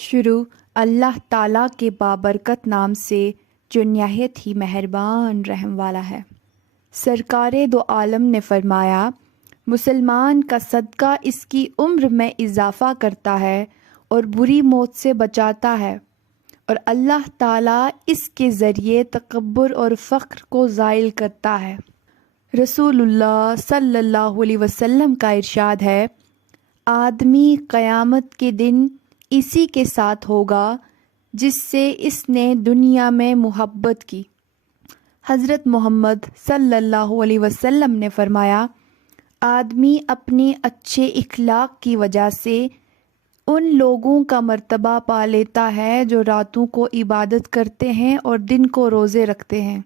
شروع اللہ تعالیٰ کے بابرکت نام سے جو نہایت ہی مہربان رحم والا ہے۔ سرکار دو عالم نے فرمایا، مسلمان کا صدقہ اس کی عمر میں اضافہ کرتا ہے اور بری موت سے بچاتا ہے، اور اللہ تعالیٰ اس کے ذریعے تکبر اور فخر کو زائل کرتا ہے۔ رسول اللہ صلی اللہ علیہ وسلم کا ارشاد ہے، آدمی قیامت کے دن اسی کے ساتھ ہوگا جس سے اس نے دنیا میں محبت کی۔ حضرت محمد صلی اللہ علیہ وسلم نے فرمایا، آدمی اپنے اچھے اخلاق کی وجہ سے ان لوگوں کا مرتبہ پا لیتا ہے جو راتوں کو عبادت کرتے ہیں اور دن کو روزے رکھتے ہیں۔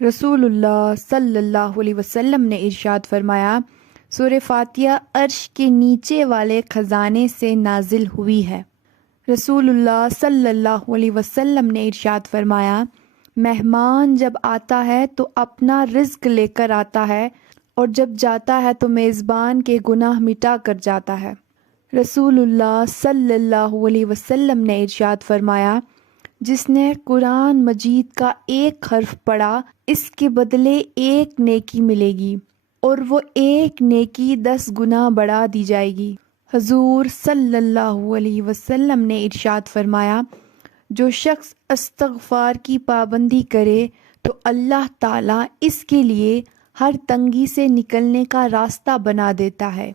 رسول اللہ صلی اللہ علیہ وسلم نے ارشاد فرمایا، سورہ فاتحہ عرش کے نیچے والے خزانے سے نازل ہوئی ہے۔ رسول اللہ صلی اللہ علیہ وسلم نے ارشاد فرمایا، مہمان جب آتا ہے تو اپنا رزق لے کر آتا ہے، اور جب جاتا ہے تو میزبان کے گناہ مٹا کر جاتا ہے۔ رسول اللہ صلی اللہ علیہ وسلم نے ارشاد فرمایا، جس نے قرآن مجید کا ایک حرف پڑھا اس کے بدلے ایک نیکی ملے گی، اور وہ ایک نیکی 10 گنا بڑھا دی جائے گی۔ حضور صلی اللہ علیہ وسلم نے ارشاد فرمایا، جو شخص استغفار کی پابندی کرے تو اللہ تعالیٰ اس کے لیے ہر تنگی سے نکلنے کا راستہ بنا دیتا ہے،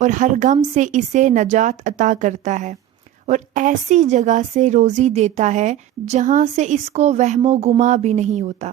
اور ہر غم سے اسے نجات عطا کرتا ہے، اور ایسی جگہ سے روزی دیتا ہے جہاں سے اس کو وہم و گما بھی نہیں ہوتا۔